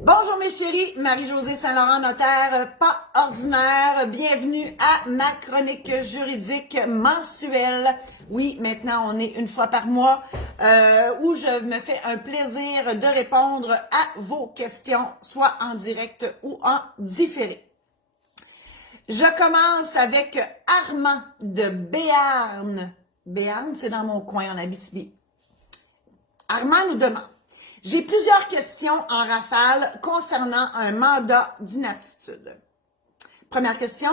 Bonjour mes chéris, Marie-Josée Saint-Laurent, notaire pas ordinaire. Bienvenue à ma chronique juridique mensuelle. Oui, maintenant on est une fois par mois où je me fais un plaisir de répondre à vos questions, soit en direct ou en différé. Je commence avec Armand de Béarn. Béarn, c'est dans mon coin en Abitibi. Armand nous demande: j'ai plusieurs questions en rafale concernant un mandat d'inaptitude. Première question: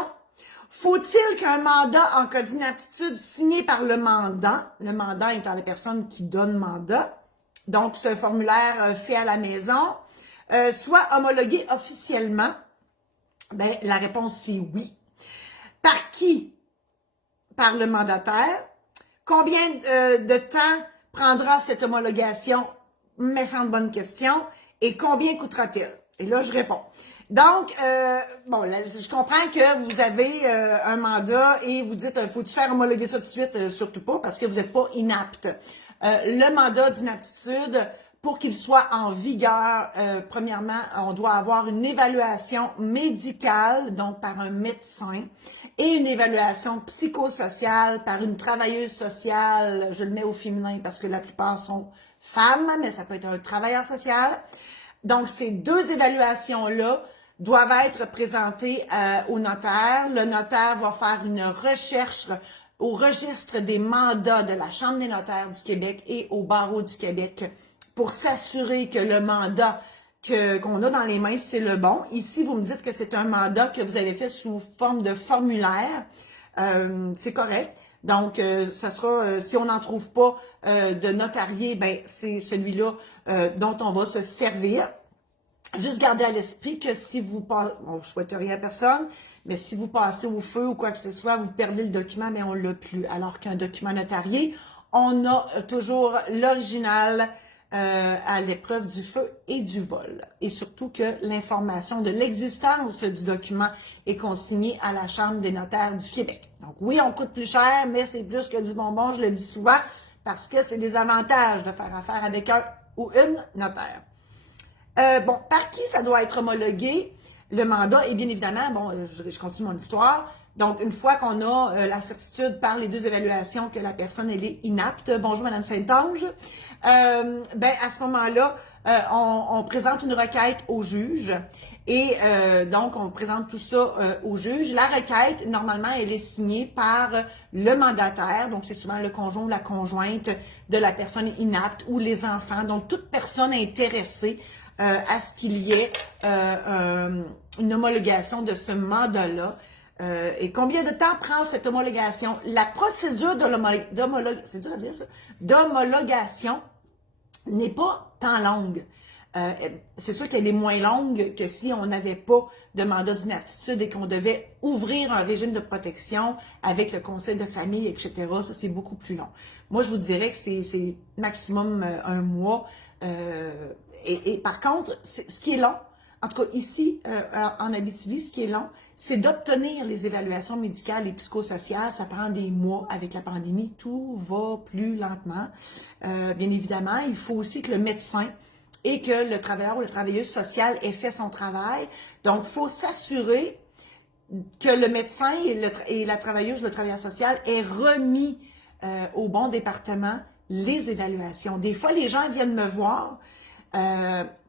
faut-il qu'un mandat en cas d'inaptitude signé par le mandant étant la personne qui donne mandat, donc c'est un formulaire fait à la maison, soit homologué officiellement? Ben, la réponse c'est oui. Par qui? Par le mandataire. Combien de temps prendra cette homologation? Méchante bonne question. Et combien coûtera-t-il? Et là, je réponds. Donc, bon, là, je comprends que vous avez un mandat et vous dites, faut-tu faire homologuer ça tout de suite? Surtout pas, parce que vous n'êtes pas inapte. Le mandat d'inaptitude, pour qu'il soit en vigueur, premièrement, on doit avoir une évaluation médicale, donc par un médecin, et une évaluation psychosociale par une travailleuse sociale. Je le mets au féminin parce que la plupart sont femmes, mais ça peut être un travailleur social. Donc, ces deux évaluations-là doivent être présentées au notaire. Le notaire va faire une recherche au registre des mandats de la Chambre des notaires du Québec et au Barreau du Québec pour s'assurer que le mandat qu'on a dans les mains, c'est le bon. Ici, vous me dites que c'est un mandat que vous avez fait sous forme de formulaire. C'est correct. Donc, ça sera, si on n'en trouve pas de notarié, ben c'est celui-là dont on va se servir. Juste garder à l'esprit que si vous passez, bon, je ne souhaite rien à personne, mais si vous passez au feu ou quoi que ce soit, vous perdez le document, mais on ne l'a plus. Alors qu'un document notarié, on a toujours l'original à l'épreuve du feu et du vol. Et surtout que l'information de l'existence du document est consignée à la Chambre des notaires du Québec. Donc oui, on coûte plus cher, mais c'est plus que du bonbon, je le dis souvent, parce que c'est des avantages de faire affaire avec un ou une notaire. Bon, par qui ça doit être homologué, le mandat? Et bien évidemment, bon, je continue mon histoire. Donc, une fois qu'on a la certitude par les deux évaluations que la personne, elle est inapte, bonjour Madame Saint-Onge, ben à ce moment-là, on présente une requête au juge. Et donc, on présente tout ça au juge. La requête, normalement, elle est signée par le mandataire. Donc, c'est souvent le conjoint ou la conjointe de la personne inapte ou les enfants. Donc, toute personne intéressée à ce qu'il y ait une homologation de ce mandat-là. Et combien de temps prend cette homologation? La procédure c'est dur à dire ça, d'homologation n'est pas tant longue. C'est sûr qu'elle est moins longue que si on n'avait pas de mandat d'inaptitude et qu'on devait ouvrir un régime de protection avec le conseil de famille, etc. Ça, c'est beaucoup plus long. Moi, je vous dirais que c'est maximum un mois. Et par contre, ce qui est long, en tout cas ici, en Abitibi, ce qui est long, c'est d'obtenir les évaluations médicales et psychosociales. Ça prend des mois. Avec la pandémie, tout va plus lentement. Bien évidemment, il faut aussi que le médecin et que le travailleur ou la travailleuse sociale ait fait son travail. Donc, il faut s'assurer que le médecin et la travailleuse ou le travailleur social aient remis au bon département les évaluations. Des fois, les gens viennent me voir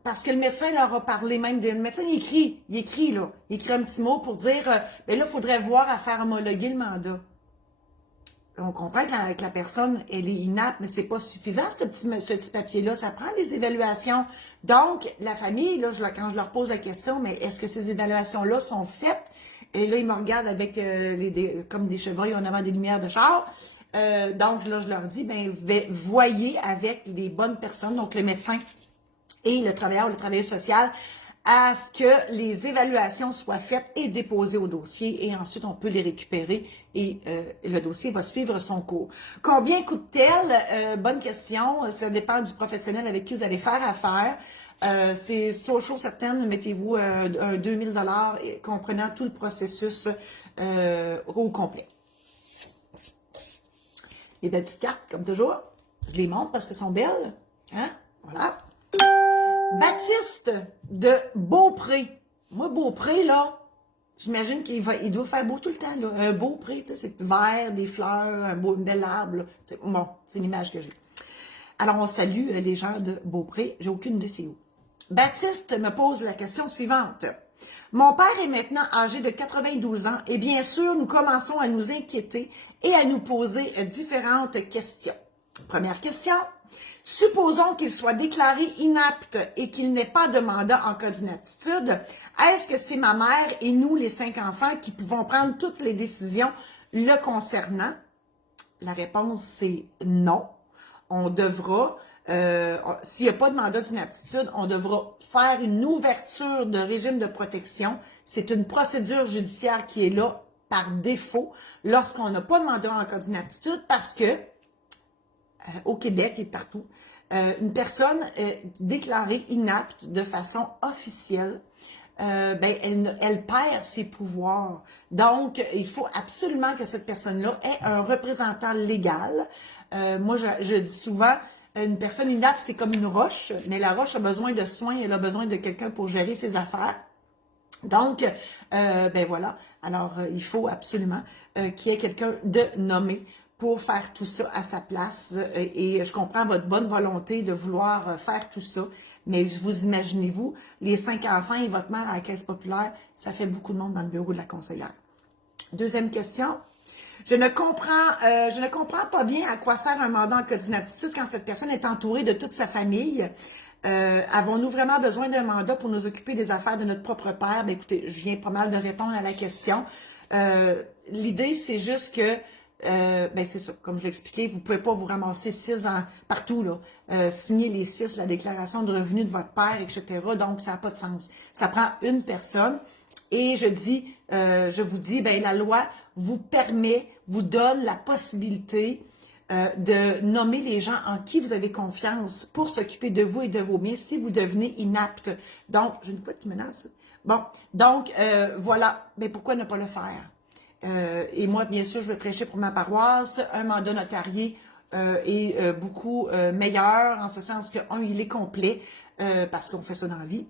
parce que le médecin leur a parlé, même le médecin, il écrit un petit mot pour dire, ben là, il faudrait voir à faire homologuer le mandat. On comprend que la personne, elle est inapte, mais c'est pas suffisant, ce petit papier-là. Ça prend des évaluations. Donc, la famille, là, quand je leur pose la question, mais est-ce que ces évaluations-là sont faites? Et là, ils me regardent avec comme des chevreuils en avant des lumières de char. Donc, là, je leur dis, ben, voyez avec les bonnes personnes, donc le médecin et le travailleur ou le travailleur social, à ce que les évaluations soient faites et déposées au dossier et ensuite on peut les récupérer et le dossier va suivre son cours. Combien coûte-t-elle? Bonne question. Ça dépend du professionnel avec qui vous allez faire affaire. C'est chose certaine, mettez-vous un 2000 $ comprenant tout le processus au complet. Les belles petites cartes, comme toujours. Je les montre parce qu'elles sont belles. Hein? Voilà. Baptiste de Beaupré. Moi, Beaupré, là, j'imagine il doit faire beau tout le temps, là. Un Beaupré, tu sais, c'est vert, des fleurs, une belle arbre, là. Bon, c'est l'image que j'ai. Alors, on salue les gens de Beaupré. J'ai aucune idée c'est où. Baptiste me pose la question suivante. Mon père est maintenant âgé de 92 ans et bien sûr, nous commençons à nous inquiéter et à nous poser différentes questions. Première question. Supposons qu'il soit déclaré inapte et qu'il n'ait pas de mandat en cas d'inaptitude. Est-ce que c'est ma mère et nous, les 5 enfants, qui pouvons prendre toutes les décisions le concernant? La réponse, c'est non. On devra, s'il n'y a pas de mandat d'inaptitude, on devra faire une ouverture de régime de protection. C'est une procédure judiciaire qui est là par défaut lorsqu'on n'a pas de mandat en cas d'inaptitude parce que au Québec et partout, une personne déclarée inapte de façon officielle, elle perd ses pouvoirs. Donc, il faut absolument que cette personne-là ait un représentant légal. Moi, je dis souvent, une personne inapte, c'est comme une roche, mais la roche a besoin de soins, elle a besoin de quelqu'un pour gérer ses affaires. Donc, voilà. Alors, il faut absolument qu'il y ait quelqu'un de nommé pour faire tout ça à sa place. Et je comprends votre bonne volonté de vouloir faire tout ça, mais vous imaginez-vous, les 5 enfants et votre mère à la Caisse populaire, ça fait beaucoup de monde dans le bureau de la conseillère. Deuxième question. Je ne comprends pas bien à quoi sert un mandat en cas d'inaptitude quand cette personne est entourée de toute sa famille. Avons-nous vraiment besoin d'un mandat pour nous occuper des affaires de notre propre père? Ben, écoutez, je viens pas mal de répondre à la question. L'idée, c'est juste que c'est ça, comme je l'ai expliqué, vous ne pouvez pas vous ramasser 6 ans partout, là, signer les 6, la déclaration de revenus de votre père, etc. Donc, ça n'a pas de sens. Ça prend une personne. Et je vous dis, la loi vous permet, vous donne la possibilité de nommer les gens en qui vous avez confiance pour s'occuper de vous et de vos biens si vous devenez inapte. Donc, je ne sais pas qui menace. Bon, donc, voilà. Mais pourquoi ne pas le faire? Et moi, bien sûr, je vais prêcher pour ma paroisse. Un mandat notarié est beaucoup meilleur, en ce sens que, un, il est complet, parce qu'on fait ça dans la vie.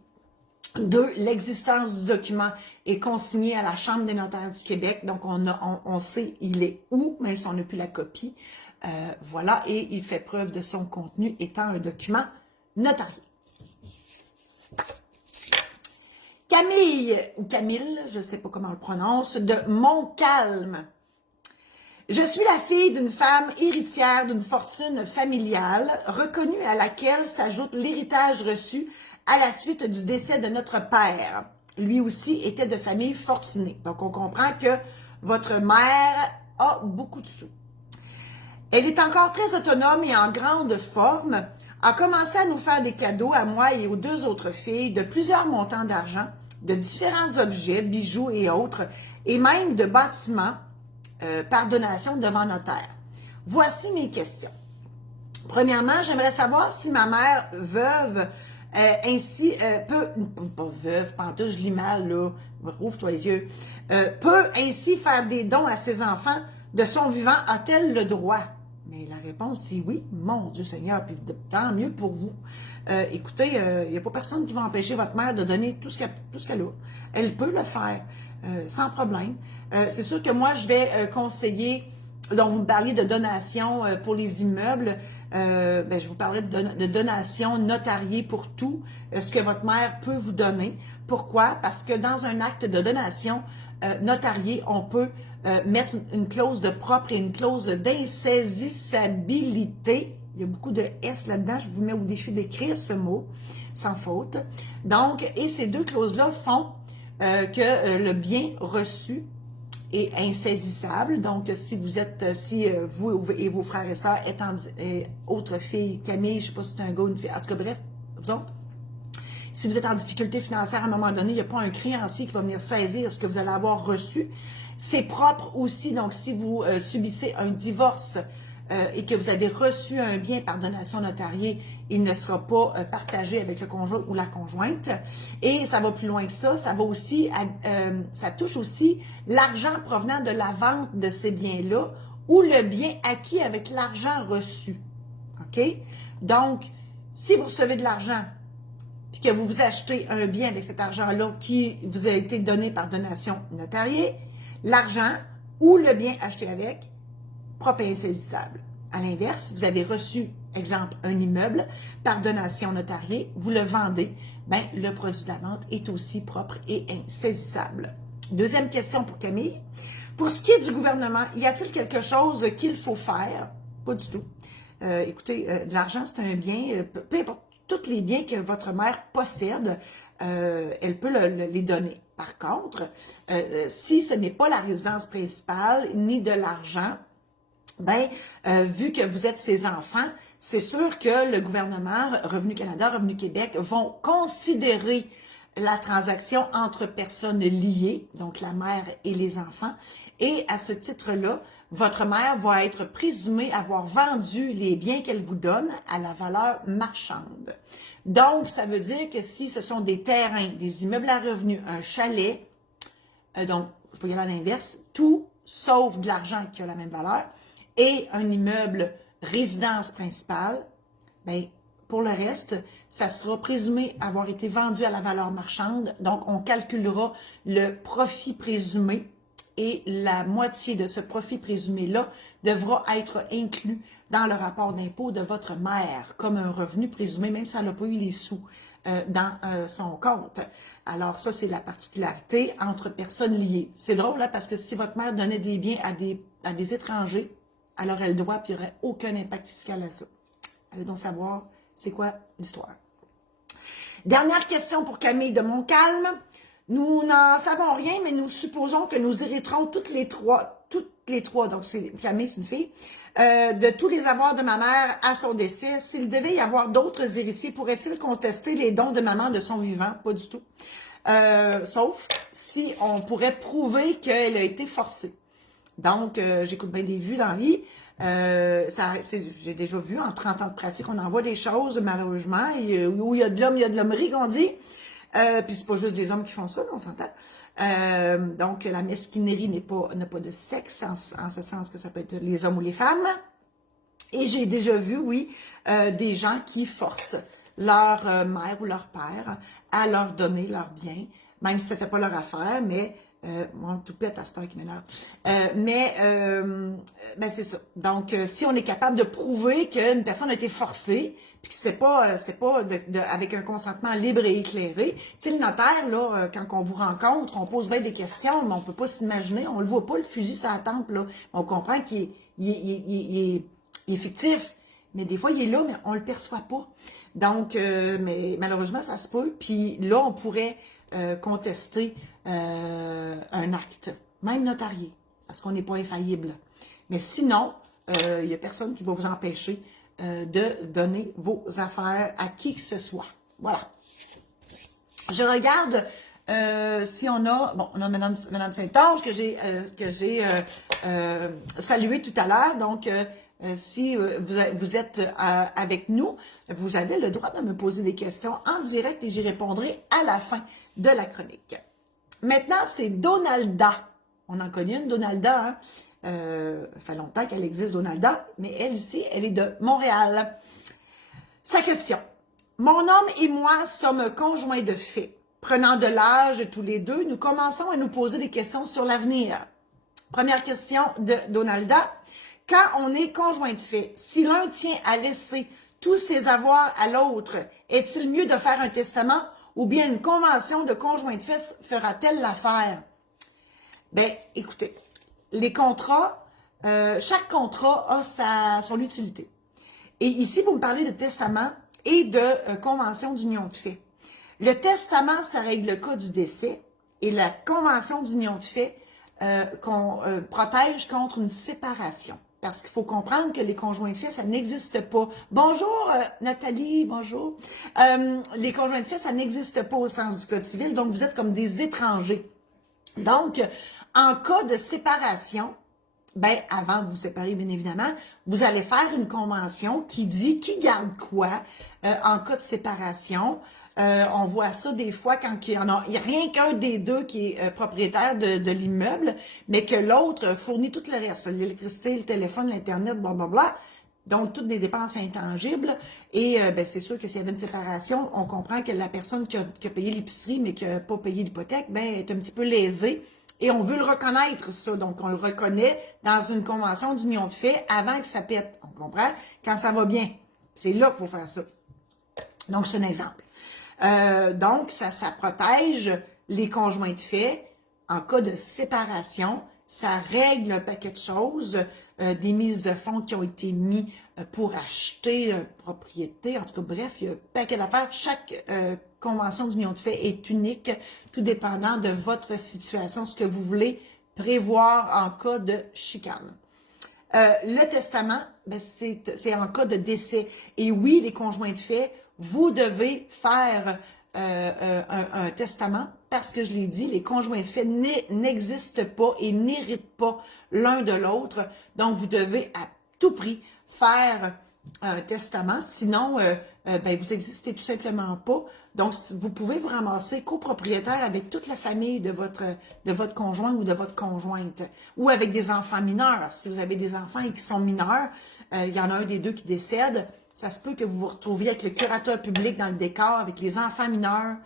2, l'existence du document est consignée à la Chambre des notaires du Québec, donc on sait il est où, même si on n'a plus la copie. Voilà, et il fait preuve de son contenu étant un document notarié. Camille, ou Camille, je ne sais pas comment on le prononce, de Montcalm. Je suis la fille d'une femme héritière d'une fortune familiale, reconnue à laquelle s'ajoute l'héritage reçu à la suite du décès de notre père. Lui aussi était de famille fortunée. Donc, on comprend que votre mère a beaucoup de sous. Elle est encore très autonome et en grande forme, a commencé à nous faire des cadeaux à moi et aux 2 autres filles de plusieurs montants d'argent, de différents objets, bijoux et autres, et même de bâtiments par donation devant notaire. Voici mes questions. Premièrement, j'aimerais savoir si ma mère veuve pas veuve, pantoute, je lis mal, là, rouvre-toi les yeux, peut ainsi faire des dons à ses enfants de son vivant, a-t-elle le droit? Mais la réponse, c'est oui. Mon Dieu Seigneur, puis tant mieux pour vous. Écoutez, il n'y a pas personne qui va empêcher votre mère de donner tout ce qu'elle a. Elle peut le faire sans problème. C'est sûr que moi, je vais conseiller, donc vous me parliez de donation pour les immeubles, je vous parlerai de donation notariée pour tout ce que votre mère peut vous donner. Pourquoi? Parce que dans un acte de donation notarié, on peut mettre une clause de propre et une clause d'insaisissabilité. Il y a beaucoup de S là-dedans. Je vous mets au défi d'écrire ce mot, sans faute. Donc, et ces 2 clauses-là font que le bien reçu est insaisissable. Donc, si vous et vos frères et sœurs, autres filles, Camille, je ne sais pas si c'est un gars ou une fille, en tout cas, bref, disons, si vous êtes en difficulté financière, à un moment donné, il n'y a pas un créancier qui va venir saisir ce que vous allez avoir reçu. C'est propre aussi, donc si vous subissez un divorce et que vous avez reçu un bien par donation notariée, il ne sera pas partagé avec le conjoint ou la conjointe. Et ça va plus loin que ça, ça touche aussi l'argent provenant de la vente de ces biens-là ou le bien acquis avec l'argent reçu. OK? Donc, si vous recevez de l'argent, puis que vous vous achetez un bien avec cet argent-là qui vous a été donné par donation notariée, l'argent ou le bien acheté avec, propre et insaisissable. À l'inverse, vous avez reçu, exemple, un immeuble par donation notariée, vous le vendez, ben, le produit de la vente est aussi propre et insaisissable. Deuxième question pour Camille. Pour ce qui est du gouvernement, y a-t-il quelque chose qu'il faut faire? Pas du tout. Écoutez, de l'argent, c'est un bien, peu importe, tous les biens que votre mère possède, elle peut les donner. Par contre, si ce n'est pas la résidence principale ni de l'argent, ben, vu que vous êtes ses enfants, c'est sûr que le gouvernement, Revenu Canada, Revenu Québec vont considérer la transaction entre personnes liées, donc la mère et les enfants, et à ce titre-là, votre mère va être présumée avoir vendu les biens qu'elle vous donne à la valeur marchande. Donc, ça veut dire que si ce sont des terrains, des immeubles à revenus, un chalet, donc, je vais y aller à l'inverse, tout sauf de l'argent qui a la même valeur, et un immeuble résidence principale, bien, pour le reste, ça sera présumé avoir été vendu à la valeur marchande. Donc, on calculera le profit présumé et la moitié de ce profit présumé-là devra être inclus dans le rapport d'impôt de votre mère comme un revenu présumé, même si elle n'a pas eu les sous dans son compte. Alors, ça, c'est la particularité entre personnes liées. C'est drôle, là, parce que si votre mère donnait des biens à des étrangers, alors elle doit, puis il n'y aurait aucun impact fiscal à ça. Allez donc savoir c'est quoi l'histoire. Dernière question pour Camille de Montcalm. Nous n'en savons rien, mais nous supposons que nous hériterons toutes les trois, donc Camille, c'est une fille, de tous les avoirs de ma mère à son décès. S'il devait y avoir d'autres héritiers, pourrait-il contester les dons de maman de son vivant? Pas du tout. Sauf si on pourrait prouver qu'elle a été forcée. Donc, j'écoute bien des vues dans la vie. J'ai déjà vu en 30 ans de pratique, on en voit des choses, malheureusement, où il y a de l'homme, il y a de l'hommerie, qu'on dit. Puis c'est pas juste des hommes qui font ça, on s'entend. Donc, la mesquinerie n'a pas de sexe, en ce sens que ça peut être les hommes ou les femmes. Et j'ai déjà vu, oui, des gens qui forcent leur mère ou leur père à leur donner leur bien, même si ça ne fait pas leur affaire, mais moi, tout pète à cette heure qui m'énerve. Ben c'est ça. Donc, si on est capable de prouver qu'une personne a été forcée, puis que c'était pas avec un consentement libre et éclairé. Tu sais, le notaire, là, quand on vous rencontre, on pose bien des questions, mais on peut pas s'imaginer, on le voit pas, le fusil sur la tempe, là. On comprend qu'il est fictif. Mais des fois, il est là, mais on le perçoit pas. Donc, mais malheureusement, ça se peut. Puis là, on pourrait contester un acte, même notarié, parce qu'on n'est pas infaillible. Mais sinon, il n'y a personne qui va vous empêcher de donner vos affaires à qui que ce soit. Voilà. Je regarde si on a... Bon, on a Mme Saint-Onge que j'ai salué tout à l'heure. Donc, si vous êtes avec nous, vous avez le droit de me poser des questions en direct et j'y répondrai à la fin de la chronique. Maintenant, c'est Donalda. On en connaît une, Donalda. Hein? Ça fait longtemps qu'elle existe, Donalda, mais elle ici, elle est de Montréal. Sa question. Mon homme et moi sommes conjoints de fait. Prenant de l'âge tous les deux, nous commençons à nous poser des questions sur l'avenir. Première question de Donalda. Quand on est conjoint de fait, si l'un tient à laisser tous ses avoirs à l'autre, est-il mieux de faire un testament ou bien une convention de conjoint de fait fera-t-elle l'affaire? Bien, écoutez, les contrats, chaque contrat a son utilité. Et ici, vous me parlez de testament et de convention d'union de fait. Le testament, ça règle le cas du décès et la convention d'union de fait protège contre une séparation. Parce qu'il faut comprendre que les conjoints de fait, ça n'existe pas. Bonjour Nathalie, bonjour. Les conjoints de fait, ça n'existe pas au sens du Code civil, donc vous êtes comme des étrangers. Donc, en cas de séparation, ben, avant de vous séparer, bien évidemment, vous allez faire une convention qui dit qui garde quoi en cas de séparation. On voit ça des fois quand il y a rien qu'un des deux qui est propriétaire de l'immeuble, mais que l'autre fournit tout le reste, l'électricité, le téléphone, l'Internet, blablabla. Donc, toutes des dépenses intangibles. Et ben, c'est sûr que s'il y avait une séparation, on comprend que la personne qui a payé l'épicerie, mais qui n'a pas payé l'hypothèque, ben, est un petit peu lésée. Et on veut le reconnaître, ça. Donc, on le reconnaît dans une convention d'union de fait avant que ça pète. On comprend? Quand ça va bien. C'est là qu'il faut faire ça. Donc, c'est un exemple. Donc, ça protège les conjoints de fait en cas de séparation. Ça règle un paquet de choses, des mises de fonds qui ont été mis pour acheter une propriété. En tout cas, bref, il y a un paquet d'affaires. Chaque convention d'union de fait est unique, tout dépendant de votre situation, ce que vous voulez prévoir en cas de chicane. Le testament, ben, c'est en cas de décès. Et oui, les conjoints de fait, vous devez faire un testament parce que je l'ai dit, les conjoints de fait n'existent pas et n'héritent pas l'un de l'autre. Donc, vous devez à tout prix faire un testament. Sinon, ben, vous n'existez tout simplement pas. Donc, vous pouvez vous ramasser copropriétaire avec toute la famille de votre conjoint ou de votre conjointe. Ou avec des enfants mineurs. Si vous avez des enfants et qui sont mineurs, il y en a un des deux qui décède. Ça se peut que vous vous retrouviez avec le curateur public dans le décor, avec les enfants mineurs.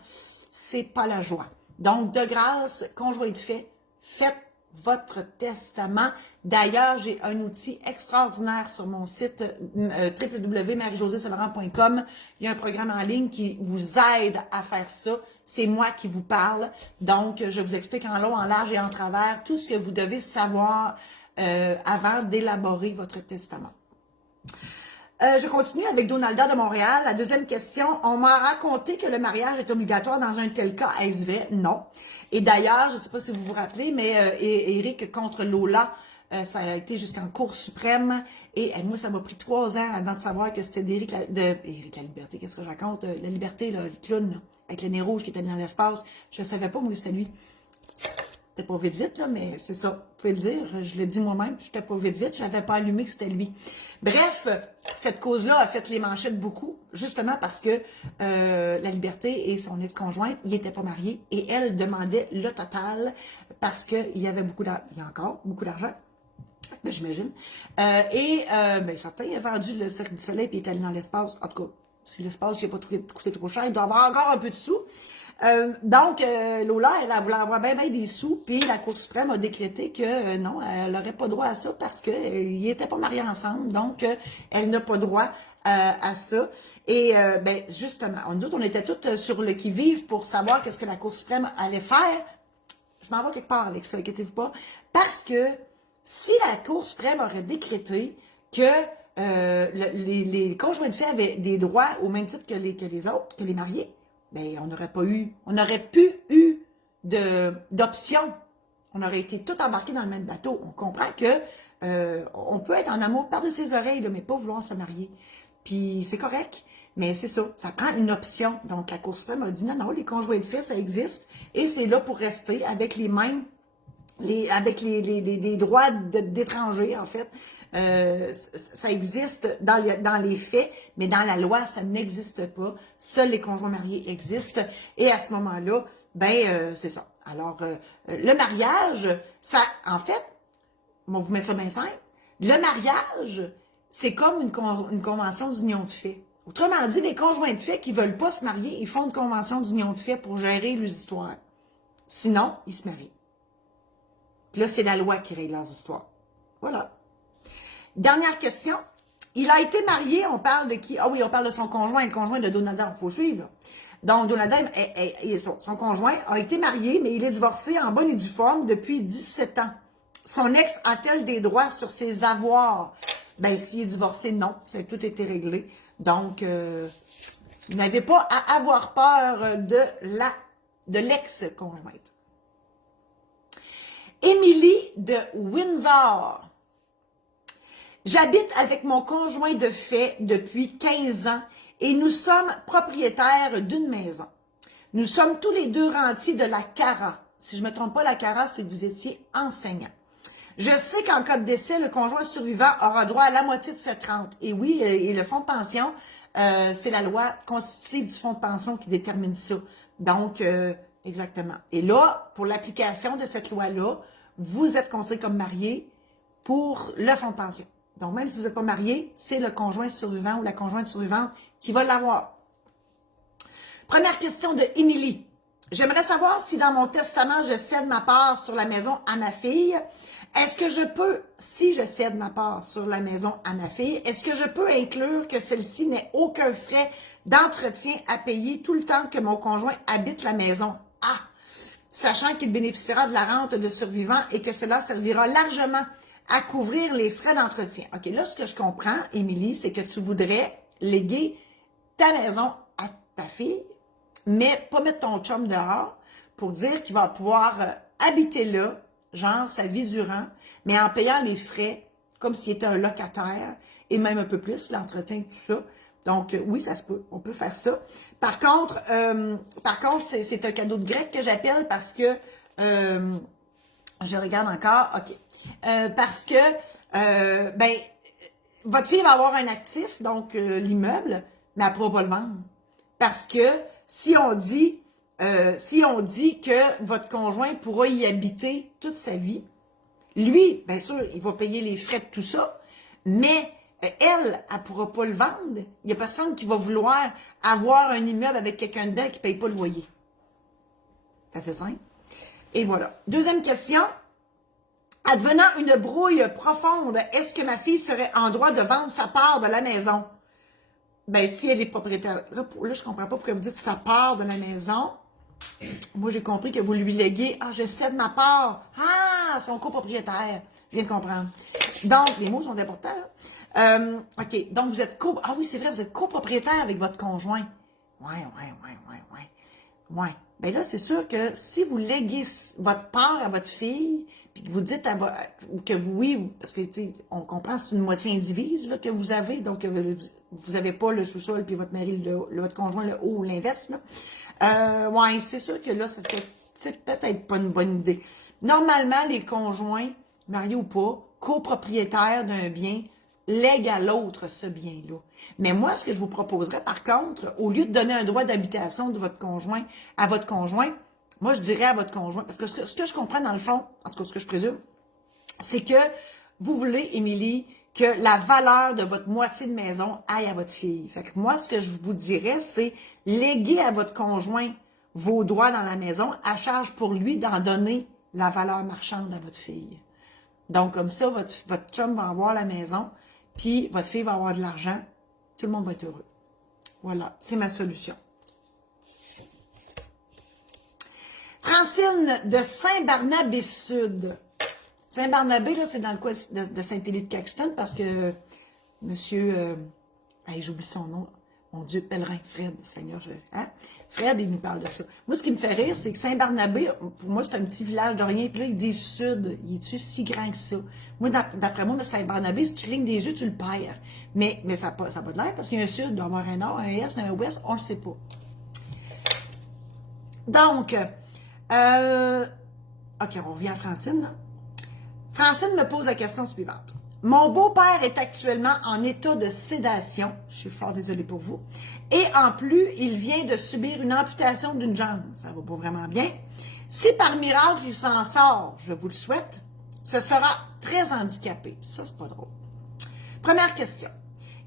C'est pas la joie. Donc, de grâce, conjoint de fait, faites votre testament. D'ailleurs, j'ai un outil extraordinaire sur mon site www.marijosésaint-laurent.com. Il y a un programme en ligne qui vous aide à faire ça. C'est moi qui vous parle. Donc, je vous explique en long, en large et en travers tout ce que vous devez savoir avant d'élaborer votre testament. Je continue avec Donalda de Montréal. La deuxième question. On m'a raconté que le mariage est obligatoire dans un tel cas. Est-ce vrai? Non. Et d'ailleurs, je ne sais pas si vous vous rappelez, mais Éric contre Lola, ça a été jusqu'en Cour suprême. Et moi, ça m'a pris 3 ans avant de savoir que c'était d'Éric Éric la Liberté. Qu'est-ce que je raconte? La Liberté, là, le clown, là, avec le nez rouge qui était dans l'espace. Je ne savais pas, moi, que c'était lui. C'était pas vite, là, mais c'est ça. Vous pouvez le dire. Je l'ai dit moi-même. Je n'étais pas vite. Je n'avais pas allumé que c'était lui. Bref, cette cause-là a fait les manchettes beaucoup, justement parce que la Liberté et son ex-conjointe, ils n'étaient pas mariés et elle demandait le total parce qu'il y avait beaucoup d'argent. Il y a encore beaucoup d'argent. Ben, j'imagine. Ben, certains, il a vendu le Cirque du Soleil et il est allé dans l'espace. En tout cas, si l'espace qui n'a pas coûté trop cher, il doit avoir encore un peu de sous. Donc, Lola, elle voulait avoir bien des sous, puis la Cour suprême a décrété que non, elle n'aurait pas droit à ça parce qu'ils n'étaient pas mariés ensemble, donc elle n'a pas droit à ça. Et ben justement, nous autres, on était toutes sur le qui-vive pour savoir qu'est-ce que la Cour suprême allait faire. Je m'en vais quelque part avec ça, inquiétez-vous pas, parce que si la Cour suprême aurait décrété que les conjoints de fait avaient des droits au même titre que les autres, que les mariés, ben, on n'aurait pu eu d'option. On aurait été tout embarqués dans le même bateau. On comprend que on peut être en amour par-dessus ses oreilles, là, mais pas vouloir se marier. Puis c'est correct, mais c'est ça. Ça prend une option. Donc la Cour suprême a dit non, les conjoints de fait, ça existe. Et c'est là pour rester avec les mêmes, avec les droits d'étrangers, en fait. Ça existe dans les faits, mais dans la loi, ça n'existe pas. Seuls les conjoints mariés existent. Et à ce moment-là, ben, c'est ça. Alors, le mariage, ça, en fait, on va vous mettre ça bien simple. Le mariage, c'est comme une convention d'union de fait. Autrement dit, les conjoints de fait qui ne veulent pas se marier, ils font une convention d'union de fait pour gérer leurs histoires. Sinon, ils se marient. Puis là, c'est la loi qui règle leurs histoires. Voilà. Dernière question. Il a été marié, on parle de qui? Ah oui, on parle de son conjoint, le conjoint de Donalda. Il faut suivre, là. Donc, Donalda, son conjoint a été marié, mais il est divorcé en bonne et due forme depuis 17 ans. Son ex a-t-elle des droits sur ses avoirs? Ben, s'il est divorcé, non. Ça a tout été réglé. Donc, vous n'avez pas à avoir peur de l'ex-conjointe. Émilie de Windsor. J'habite avec mon conjoint de fait depuis 15 ans et nous sommes propriétaires d'une maison. Nous sommes tous les deux rentiers de la CARA. Si je ne me trompe pas, la CARA, c'est que vous étiez enseignant. Je sais qu'en cas de décès, le conjoint survivant aura droit à la moitié de cette rente. Et oui, et le fonds de pension, c'est la loi constitutive du fonds de pension qui détermine ça. Donc, exactement. Et là, pour l'application de cette loi-là, vous êtes considéré comme marié pour le fonds de pension. Donc, même si vous n'êtes pas marié, c'est le conjoint survivant ou la conjointe survivante qui va l'avoir. Première question de Émilie. J'aimerais savoir si dans mon testament, je cède ma part sur la maison à ma fille. Est-ce que je peux, si je cède ma part sur la maison à ma fille, est-ce que je peux inclure que celle-ci n'ait aucun frais d'entretien à payer tout le temps que mon conjoint habite la maison? Ah! Sachant qu'il bénéficiera de la rente de survivant et que cela servira largement à couvrir les frais d'entretien. OK, là, ce que je comprends, Émilie, c'est que tu voudrais léguer ta maison à ta fille, mais pas mettre ton chum dehors pour dire qu'il va pouvoir habiter là, genre sa vie durant, mais en payant les frais comme s'il était un locataire et même un peu plus, l'entretien, tout ça. Donc, oui, ça se peut. On peut faire ça. Par contre, c'est un cadeau de grec que j'appelle parce que, je regarde encore, OK. Parce que, ben, votre fille va avoir un actif, donc l'immeuble, mais elle ne pourra pas le vendre. Parce que si on dit que votre conjoint pourra y habiter toute sa vie, lui, bien sûr, il va payer les frais de tout ça, mais elle ne pourra pas le vendre. Il n'y a personne qui va vouloir avoir un immeuble avec quelqu'un dedans qui ne paye pas le loyer. C'est assez simple. Et voilà. Deuxième question. Advenant une brouille profonde, est-ce que ma fille serait en droit de vendre sa part de la maison? Ben, si elle est propriétaire. Là, je comprends pas pourquoi vous dites sa part de la maison. Moi, j'ai compris que vous lui léguez. Ah, je cède ma part. Ah, son copropriétaire. Je viens de comprendre. Donc, les mots sont importants. OK. Donc, vous êtes Ah oui, c'est vrai, vous êtes copropriétaire avec votre conjoint. Ouais. Ouais. Bien là, c'est sûr que si vous léguez votre part à votre fille, puis que vous dites que oui, parce que, tu sais, on comprend, c'est une moitié indivise là, que vous avez, donc vous n'avez pas le sous-sol, puis votre mari, votre conjoint, le haut ou l'inverse. Ouais, c'est sûr que là, c'est peut-être pas une bonne idée. Normalement, les conjoints, mariés ou pas, copropriétaires d'un bien, lègue à l'autre ce bien-là. Mais moi, ce que je vous proposerais, par contre, au lieu de donner un droit d'habitation de votre conjoint à votre conjoint, moi, je dirais à votre conjoint, parce que ce que je comprends dans le fond, en tout cas, ce que je présume, c'est que vous voulez, Émilie, que la valeur de votre moitié de maison aille à votre fille. Fait que moi, ce que je vous dirais, c'est léguer à votre conjoint vos droits dans la maison, à charge pour lui d'en donner la valeur marchande à votre fille. Donc, comme ça, votre chum va avoir la maison, puis votre fille va avoir de l'argent, tout le monde va être heureux. Voilà, c'est ma solution. Francine de Saint-Barnabé-Sud. Saint-Barnabé, là, c'est dans le coin de Saint-Élie-de-Caxton parce que monsieur, j'oublie son nom, mon Dieu, pèlerin, Fred, Seigneur, Fred, il nous parle de ça. Moi, ce qui me fait rire, c'est que Saint-Barnabé, pour moi, c'est un petit village de rien, puis là, ils disent Sud, il est-tu si grand que ça? Moi, d'après moi, Saint-Barnabé, si tu clignes des yeux, tu le perds. Mais ça n'a pas de l'air, parce qu'il y a un Sud, il doit y avoir un Nord, un Est, un Ouest, on ne le sait pas. Donc, OK, on revient à Francine, là. Francine me pose la question suivante. Mon beau-père est actuellement en état de sédation. Je suis fort désolée pour vous. Et en plus, il vient de subir une amputation d'une jambe. Ça va pas vraiment bien. Si par miracle il s'en sort, je vous le souhaite, ce sera très handicapé. Ça, c'est pas drôle. Première question.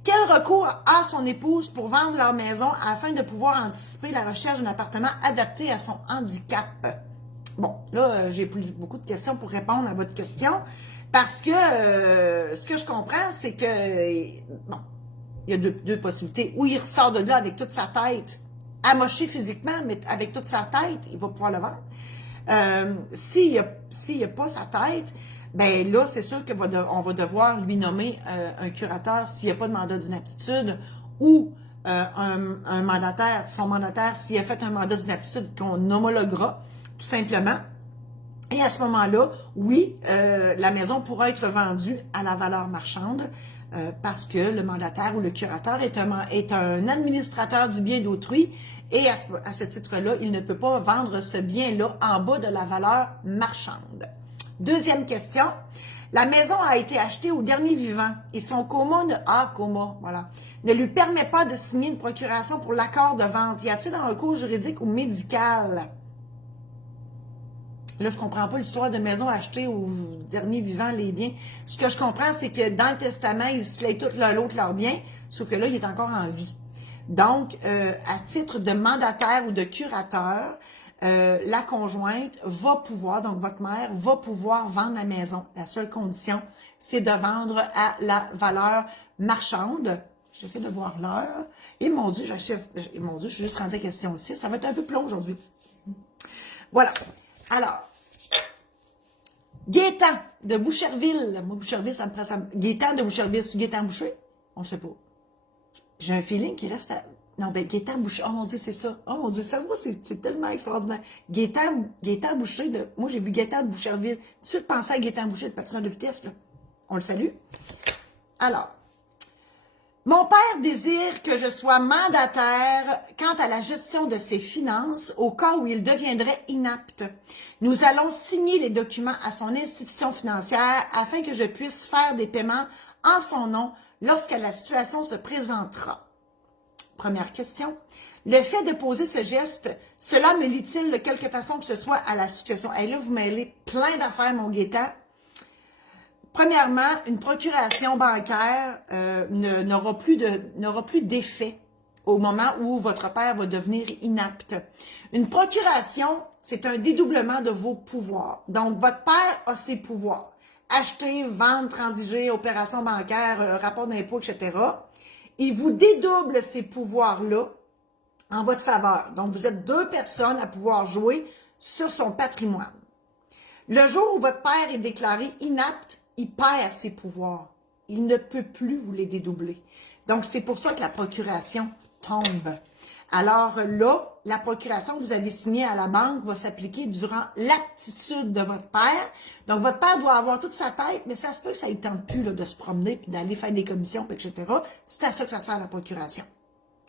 Quel recours a son épouse pour vendre leur maison afin de pouvoir anticiper la recherche d'un appartement adapté à son handicap? Bon, là, j'ai beaucoup de questions pour répondre à votre question, parce que ce que je comprends, c'est que, bon, il y a deux possibilités. Ou il ressort de là avec toute sa tête, amoché physiquement, mais avec toute sa tête, il va pouvoir le vendre. S'il n'y a pas sa tête, ben là, c'est sûr qu'on va devoir lui nommer un curateur s'il n'y a pas de mandat d'inaptitude, ou un mandataire, son mandataire, s'il a fait un mandat d'inaptitude qu'on homologuera, tout simplement. Et à ce moment-là, oui, la maison pourra être vendue à la valeur marchande parce que le mandataire ou le curateur est un administrateur du bien d'autrui et à ce titre-là, il ne peut pas vendre ce bien-là en bas de la valeur marchande. Deuxième question. La maison a été achetée au dernier vivant et son coma ne lui permet pas de signer une procuration pour l'accord de vente. Y a-t-il un recours juridique ou médical? Là, je comprends pas l'histoire de maison achetée au dernier vivant, les biens. Ce que je comprends, c'est que dans le testament, ils se laissent tout l'autre leurs biens, sauf que là, il est encore en vie. Donc, à titre de mandataire ou de curateur, la conjointe va pouvoir, donc votre mère, va pouvoir vendre la maison. La seule condition, c'est de vendre à la valeur marchande. J'essaie de voir l'heure. Et mon Dieu, je suis juste rendue à question 6. Ça va être un peu plus long aujourd'hui. Voilà. Alors, Gaétan de Boucherville. Moi, Boucherville, ça me prend ça. Gaétan de Boucherville, c'est Gaétan Boucher? On ne sait pas. J'ai un feeling qui reste à... Non, ben, Gaétan Boucher. Oh mon Dieu, c'est ça. Oh mon Dieu, ça, moi, c'est tellement extraordinaire. Gaétan Boucher de... Moi, j'ai vu Gaétan de Boucherville. Tout de suite, penser à Gaétan Boucher, le patineur de vitesse, là. On le salue. Alors, mon père désire que je sois mandataire quant à la gestion de ses finances au cas où il deviendrait inapte. Nous allons signer les documents à son institution financière afin que je puisse faire des paiements en son nom lorsque la situation se présentera. Première question. Le fait de poser ce geste, cela me lie-t-il de quelque façon que ce soit à la succession? Et là, vous mêlez plein d'affaires, mon Gaétan. Premièrement, une procuration bancaire n'aura plus d'effet au moment où votre père va devenir inapte. Une procuration, c'est un dédoublement de vos pouvoirs. Donc, votre père a ses pouvoirs. Acheter, vendre, transiger, opération bancaire, rapport d'impôt, etc. Il vous dédouble ces pouvoirs-là en votre faveur. Donc, vous êtes deux personnes à pouvoir jouer sur son patrimoine. Le jour où votre père est déclaré inapte, il perd ses pouvoirs. Il ne peut plus vous les dédoubler. Donc, c'est pour ça que la procuration tombe. Alors là, la procuration que vous avez signée à la banque va s'appliquer durant l'aptitude de votre père. Donc, votre père doit avoir toute sa tête, mais ça se peut que ça ne tente plus là, de se promener puis d'aller faire des commissions, etc. C'est à ça que ça sert la procuration.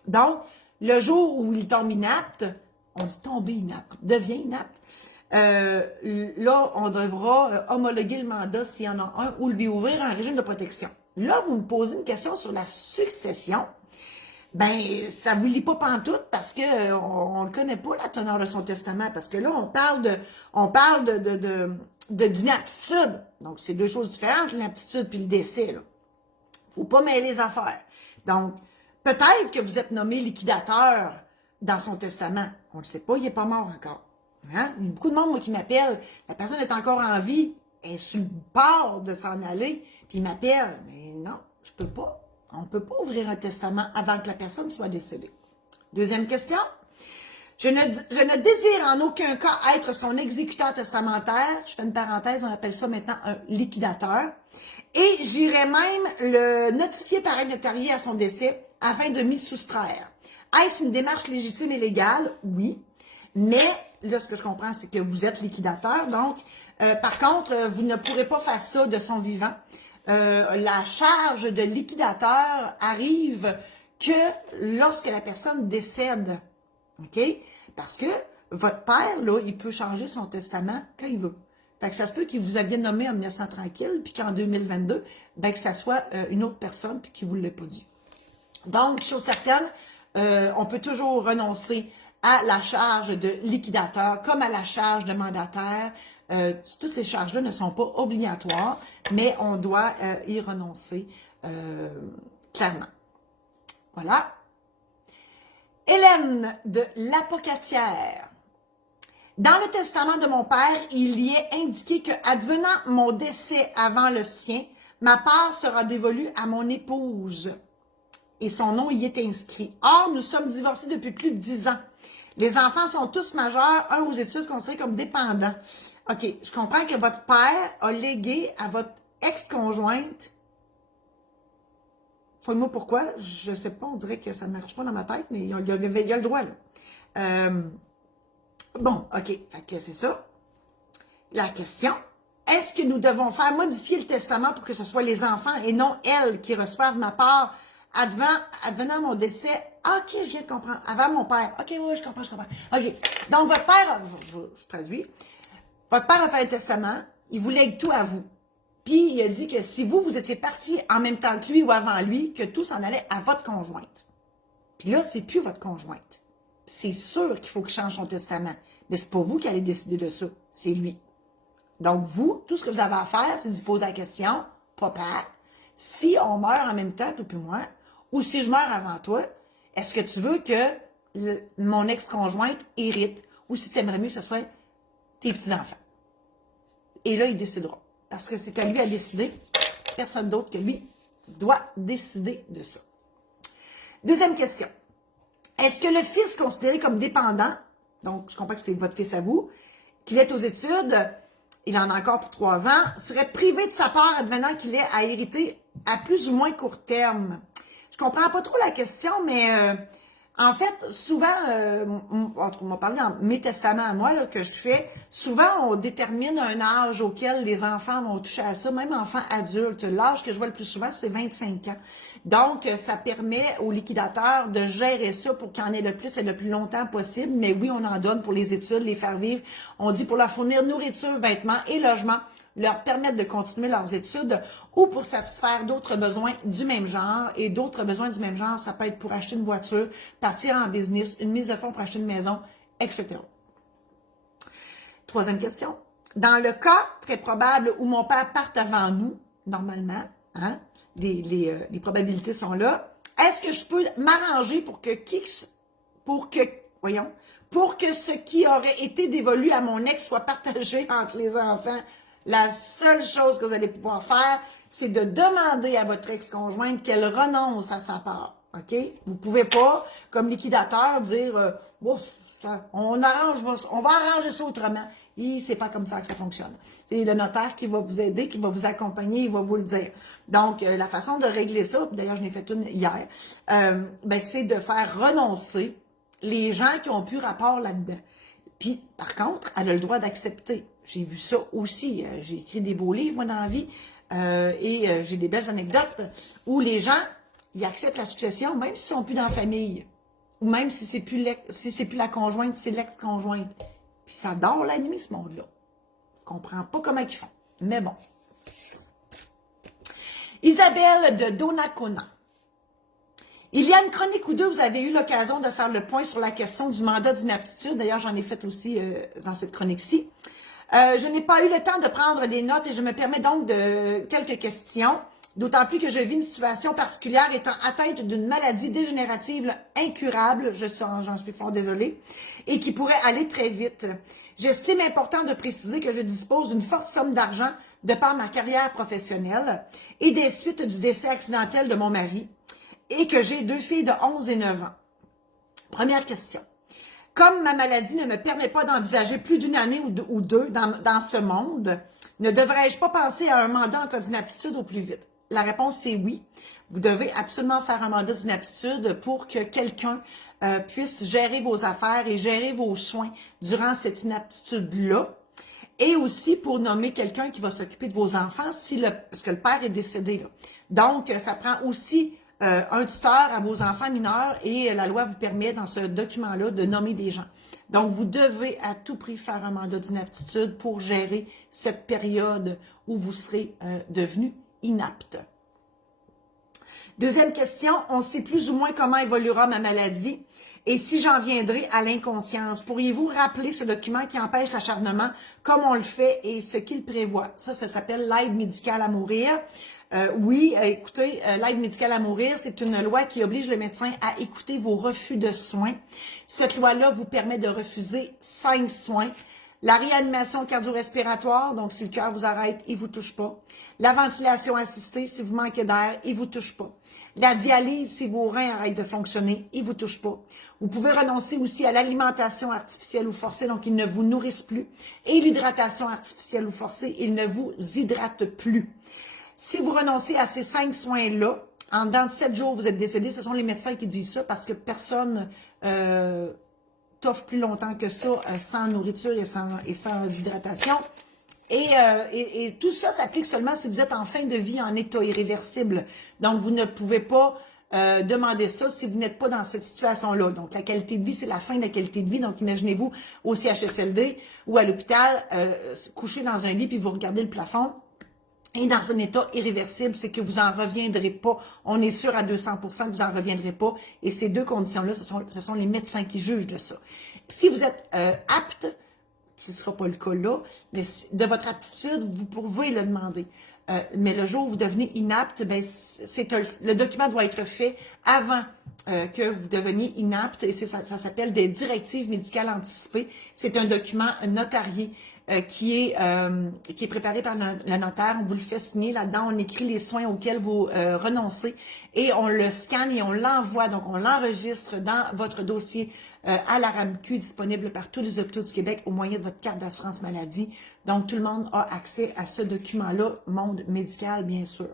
Donc, le jour où il tombe inapte, on dit tomber inapte, devient inapte, là, on devra homologuer le mandat s'il y en a un ou lui ouvrir un régime de protection. Là, vous me posez une question sur la succession. Ben, ça vous lit pas pantoute parce que on ne connaît pas la teneur de son testament. Parce que là, on parle d'inaptitude. Donc, c'est deux choses différentes, l'inaptitude puis le décès, là. Faut pas mêler les affaires. Donc, peut-être que vous êtes nommé liquidateur dans son testament. On ne le sait pas, il n'est pas mort encore. Hein? Il y a beaucoup de monde, moi, qui m'appelle. La personne est encore en vie. Elle est sur le bord de s'en aller. Puis il m'appelle. Mais non, je peux pas. On ne peut pas ouvrir un testament avant que la personne soit décédée. Deuxième question. Je ne désire en aucun cas être son exécuteur testamentaire. Je fais une parenthèse, on appelle ça maintenant un liquidateur. Et j'irai même le notifier par un notarié à son décès afin de m'y soustraire. Est-ce une démarche légitime et légale? Oui. Mais, là, ce que je comprends, c'est que vous êtes liquidateur. Donc, par contre, vous ne pourrez pas faire ça de son vivant. La charge de liquidateur arrive que lorsque la personne décède. OK? Parce que votre père, là, il peut changer son testament quand il veut. Fait que ça se peut qu'il vous aviez nommé en 1900 tranquille, puis qu'en 2022, ben, que ça soit une autre personne, puis qu'il ne vous l'ait pas dit. Donc, chose certaine, on peut toujours renoncer à la charge de liquidateur comme à la charge de mandataire. Toutes ces charges-là ne sont pas obligatoires, mais on doit y renoncer clairement. Voilà. Hélène de l'Apocatière. Dans le testament de mon père, il y est indiqué que, advenant mon décès avant le sien, ma part sera dévolue à mon épouse. Et son nom y est inscrit. Or, nous sommes divorcés depuis plus de 10 ans. Les enfants sont tous majeurs, un aux études considérés comme dépendants. OK, je comprends que votre père a légué à votre ex-conjointe. Faut-moi pourquoi? Je ne sais pas, on dirait que ça ne marche pas dans ma tête, mais il y a le droit, là. Bon, OK, fait que c'est ça. La question, est-ce que nous devons faire modifier le testament pour que ce soit les enfants et non elle qui reçoivent ma part advenant mon décès? OK, je viens de comprendre. Avant mon père. OK, oui, je comprends. OK. Donc, votre père, je traduis, votre père a fait un testament, il vous lègue tout à vous. Puis, il a dit que si vous étiez parti en même temps que lui ou avant lui, que tout s'en allait à votre conjointe. Puis là, c'est plus votre conjointe. C'est sûr qu'il faut qu'il change son testament. Mais c'est pas vous qui allez décider de ça, c'est lui. Donc, vous, tout ce que vous avez à faire, c'est de lui poser la question, papa, si on meurt en même temps, toi puis moi, ou si je meurs avant toi, est-ce que tu veux que mon ex-conjointe hérite, ou si tu aimerais mieux que ce soit tes petits-enfants? Et là, il décidera. Parce que c'est à lui à décider, personne d'autre que lui doit décider de ça. Deuxième question. Est-ce que le fils considéré comme dépendant, donc je comprends que c'est votre fils à vous, qu'il est aux études, il en a encore pour 3 ans, serait privé de sa part advenant qu'il ait à hériter à plus ou moins court terme? Je comprends pas trop la question, mais en fait, souvent, en tout cas, on m'a parlé dans mes testaments à moi là, que je fais, souvent on détermine un âge auquel les enfants vont toucher à ça, même enfants adultes. L'âge que je vois le plus souvent, c'est 25 ans. Donc, ça permet aux liquidateurs de gérer ça pour qu'il y en ait le plus et le plus longtemps possible. Mais oui, on en donne pour les études, les faire vivre. On dit pour leur fournir nourriture, vêtements et logement, leur permettre de continuer leurs études ou pour satisfaire d'autres besoins du même genre. Et d'autres besoins du même genre, ça peut être pour acheter une voiture, partir en business, une mise de fonds pour acheter une maison, etc. Troisième question. Dans le cas très probable où mon père parte avant nous, normalement, hein, les probabilités sont là, est-ce que je peux m'arranger pour que ce qui aurait été dévolu à mon ex soit partagé entre les enfants? La seule chose que vous allez pouvoir faire, c'est de demander à votre ex-conjointe qu'elle renonce à sa part. OK? Vous ne pouvez pas, comme liquidateur, dire on va arranger ça autrement. Et c'est pas comme ça que ça fonctionne. C'est le notaire qui va vous aider, qui va vous accompagner, il va vous le dire. Donc, la façon de régler ça, d'ailleurs, je n'ai fait une hier, c'est de faire renoncer les gens qui ont pu rapport là-dedans. Puis, par contre, elle a le droit d'accepter. J'ai vu ça aussi. J'ai écrit des beaux livres, moi, dans la vie. Et j'ai des belles anecdotes où les gens, ils acceptent la succession, même s'ils ne sont plus dans la famille. Ou même si c'est plus la conjointe, c'est l'ex-conjointe. Puis ça dort la nuit, ce monde-là. Je ne comprends pas comment ils font. Mais bon. Isabelle de Donnacona. Il y a une chronique ou deux, vous avez eu l'occasion de faire le point sur la question du mandat d'inaptitude. D'ailleurs, j'en ai fait aussi dans cette chronique-ci. Je n'ai pas eu le temps de prendre des notes et je me permets donc de quelques questions. D'autant plus que je vis une situation particulière étant atteinte d'une maladie dégénérative incurable, j'en suis fort désolée, et qui pourrait aller très vite. J'estime important de préciser que je dispose d'une forte somme d'argent de par ma carrière professionnelle et des suites du décès accidentel de mon mari, et que j'ai 2 filles de 11 et 9 ans. Première question. Comme ma maladie ne me permet pas d'envisager plus d'une année ou deux dans ce monde, ne devrais-je pas penser à un mandat en cas d'inaptitude au plus vite? La réponse, c'est oui. Vous devez absolument faire un mandat d'inaptitude pour que quelqu'un puisse gérer vos affaires et gérer vos soins durant cette inaptitude-là. Et aussi pour nommer quelqu'un qui va s'occuper de vos enfants parce que le père est décédé. Là. Donc, ça prend aussi un tuteur à vos enfants mineurs et la loi vous permet dans ce document-là de nommer des gens. Donc, vous devez à tout prix faire un mandat d'inaptitude pour gérer cette période où vous serez devenu inapte. Deuxième question, on sait plus ou moins comment évoluera ma maladie et si j'en viendrai à l'inconscience. Pourriez-vous rappeler ce document qui empêche l'acharnement, comme on le fait et ce qu'il prévoit? Ça s'appelle l'aide médicale à mourir. Oui, écoutez, l'aide médicale à mourir, c'est une loi qui oblige le médecin à écouter vos refus de soins. Cette loi-là vous permet de refuser 5 soins. La réanimation cardio-respiratoire, donc si le cœur vous arrête, il ne vous touche pas. La ventilation assistée, si vous manquez d'air, il ne vous touche pas. La dialyse, si vos reins arrêtent de fonctionner, il ne vous touche pas. Vous pouvez renoncer aussi à l'alimentation artificielle ou forcée, donc ils ne vous nourrissent plus. Et l'hydratation artificielle ou forcée, ils ne vous hydratent plus. Si vous renoncez à ces 5 soins-là, en dedans de 7 jours, vous êtes décédé. Ce sont les médecins qui disent ça parce que personne t'offre plus longtemps que ça sans nourriture et sans hydratation. Et tout ça s'applique seulement si vous êtes en fin de vie en état irréversible. Donc, vous ne pouvez pas demander ça si vous n'êtes pas dans cette situation-là. Donc, la qualité de vie, c'est la fin de la qualité de vie. Donc, imaginez-vous au CHSLD ou à l'hôpital, couché dans un lit puis vous regardez le plafond. est dans un état irréversible, c'est que vous en reviendrez pas. On est sûr à 200% que vous en reviendrez pas. Et ces deux conditions-là, ce sont les médecins qui jugent de ça. Si vous êtes apte, ce ne sera pas le cas là, mais de votre aptitude, vous pouvez le demander. Mais le jour où vous devenez inapte, ben, le document doit être fait avant que vous deveniez inapte, et ça s'appelle des directives médicales anticipées. C'est un document notarié qui est préparé par le notaire. On vous le fait signer. Là-dedans, on écrit les soins auxquels vous renoncez et on le scanne et on l'envoie. Donc, on l'enregistre dans votre dossier à la RAMQ, disponible par tous les hôpitaux du Québec au moyen de votre carte d'assurance maladie. Donc, tout le monde a accès à ce document-là, monde médical, bien sûr.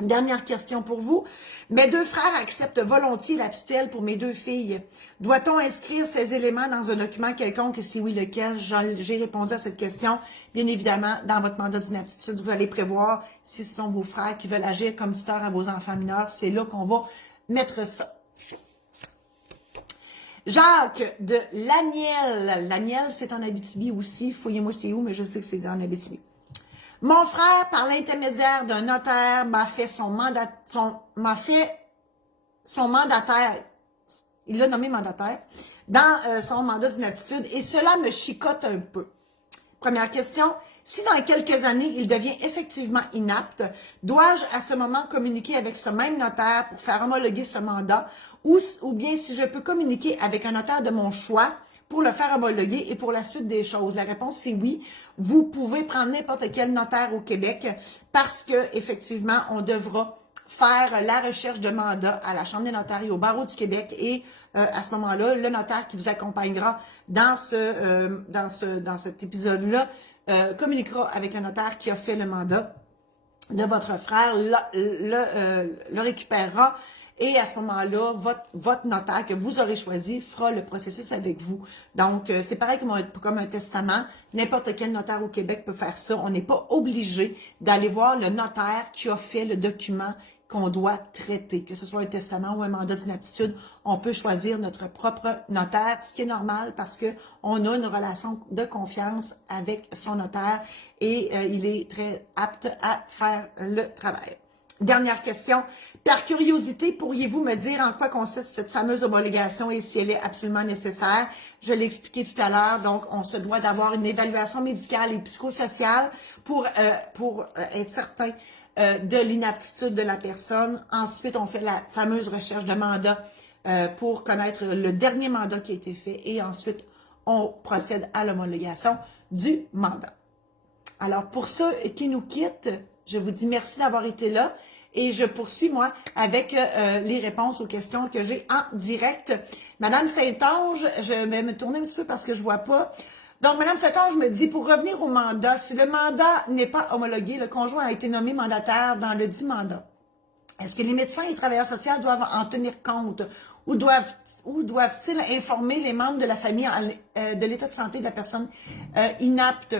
Dernière question pour vous. Mes deux frères acceptent volontiers la tutelle pour mes deux filles. Doit-on inscrire ces éléments dans un document quelconque et si oui, lequel? J'ai répondu à cette question. Bien évidemment, dans votre mandat d'inaptitude, vous allez prévoir si ce sont vos frères qui veulent agir comme tuteurs à vos enfants mineurs. C'est là qu'on va mettre ça. Jacques de Laniel. Laniel, c'est en Abitibi aussi. Fouillez-moi c'est où, mais je sais que c'est en Abitibi. Mon frère, par l'intermédiaire d'un notaire, m'a fait son mandataire, il l'a nommé mandataire, dans son mandat d'inaptitude, et cela me chicote un peu. Première question, si dans quelques années, il devient effectivement inapte, dois-je à ce moment communiquer avec ce même notaire pour faire homologuer ce mandat, ou bien si je peux communiquer avec un notaire de mon choix, pour le faire homologuer et pour la suite des choses? La réponse, c'est oui. Vous pouvez prendre n'importe quel notaire au Québec parce que effectivement, on devra faire la recherche de mandat à la Chambre des notaires et au Barreau du Québec et à ce moment-là, le notaire qui vous accompagnera dans cet épisode-là communiquera avec un notaire qui a fait le mandat de votre frère, le récupérera. Et à ce moment-là, votre notaire que vous aurez choisi fera le processus avec vous. Donc, c'est pareil comme un testament. N'importe quel notaire au Québec peut faire ça. On n'est pas obligé d'aller voir le notaire qui a fait le document qu'on doit traiter. Que ce soit un testament ou un mandat d'inaptitude, on peut choisir notre propre notaire, ce qui est normal parce qu'on a une relation de confiance avec son notaire et il est très apte à faire le travail. Dernière question. Par curiosité, pourriez-vous me dire en quoi consiste cette fameuse homologation et si elle est absolument nécessaire? Je l'ai expliqué tout à l'heure, donc on se doit d'avoir une évaluation médicale et psychosociale pour être certain de l'inaptitude de la personne. Ensuite, on fait la fameuse recherche de mandat pour connaître le dernier mandat qui a été fait et ensuite, on procède à l'homologation du mandat. Alors, pour ceux qui nous quittent, je vous dis merci d'avoir été là et je poursuis, moi, avec les réponses aux questions que j'ai en direct. Madame Saint-Onge, je vais me tourner un petit peu parce que je ne vois pas. Donc, Madame Saint-Onge me dit, pour revenir au mandat, si le mandat n'est pas homologué, le conjoint a été nommé mandataire dans le dit mandat. Est-ce que les médecins et les travailleurs sociaux doivent en tenir compte ou doivent-ils informer les membres de la famille de l'état de santé de la personne inapte?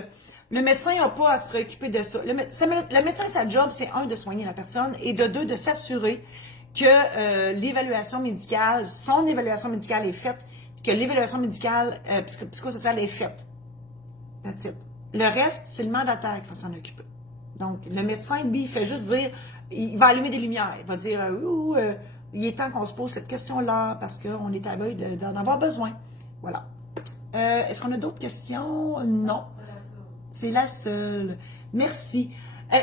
Le médecin n'a pas à se préoccuper de ça. Le médecin, sa job, c'est un, de soigner la personne et de deux, de s'assurer que l'évaluation médicale, son évaluation médicale est faite, que l'évaluation médicale psychosociale est faite. That's it. Le reste, c'est le mandataire qui va s'en occuper. Donc, le médecin, lui, il fait juste dire, il va allumer des lumières. Il va dire, il est temps qu'on se pose cette question-là parce qu'on est à veille d'en avoir besoin. Voilà. Est-ce qu'on a d'autres questions? Non. C'est la seule. Merci.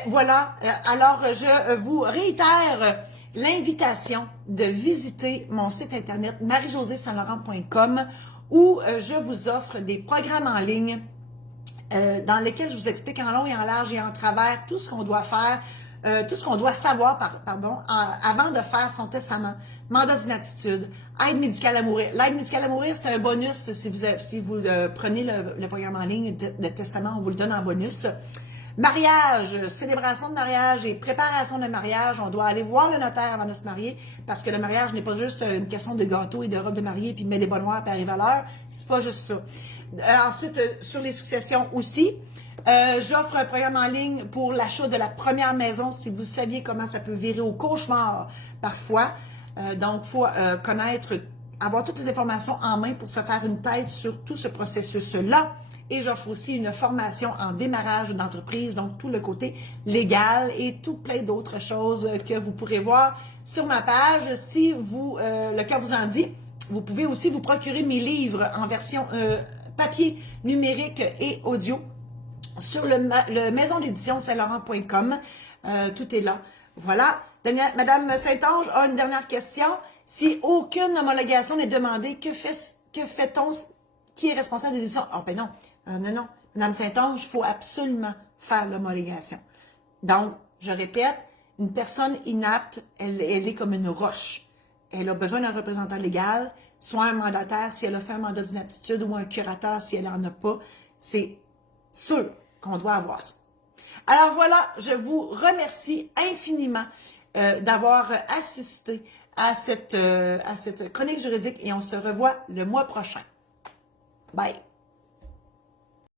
Voilà. Alors, je vous réitère l'invitation de visiter mon site internet marie-josée-saint-laurent.com où je vous offre des programmes en ligne dans lesquels je vous explique en long et en large et en travers tout ce qu'on doit faire, tout ce qu'on doit savoir, avant de faire son testament, mandat d'inaptitude, aide médicale à mourir. L'aide médicale à mourir, c'est un bonus si vous prenez le programme en ligne de testament, on vous le donne en bonus. Mariage, célébration de mariage et préparation de mariage, on doit aller voir le notaire avant de se marier parce que le mariage n'est pas juste une question de gâteau et de robe de mariée puis de mettre des bonnoirs puis arriver à l'heure, c'est pas juste ça. Ensuite, sur les successions aussi, j'offre un programme en ligne pour l'achat de la première maison si vous saviez comment ça peut virer au cauchemar parfois. Donc, il faut connaître, avoir toutes les informations en main pour se faire une tête sur tout ce processus-là. et j'offre aussi une formation en démarrage d'entreprise, donc tout le côté légal et tout plein d'autres choses que vous pourrez voir sur ma page. Si vous, le cœur vous en dit, vous pouvez aussi vous procurer mes livres en version papier, numérique et audio sur le maison d'édition saint-laurent.com. Tout est là. Voilà. Madame Saint-Onge a une dernière question. Si aucune homologation n'est demandée, que fait-on? Qui est responsable de l'édition? Oh, ben non. Non. Madame Saint-Onge, il faut absolument faire l'homologation. Donc, je répète, une personne inapte, elle est comme une roche. Elle a besoin d'un représentant légal, soit un mandataire si elle a fait un mandat d'inaptitude ou un curateur si elle n'en a pas. C'est sûr qu'on doit avoir ça. Alors voilà, je vous remercie infiniment d'avoir assisté à cette chronique juridique et on se revoit le mois prochain. Bye!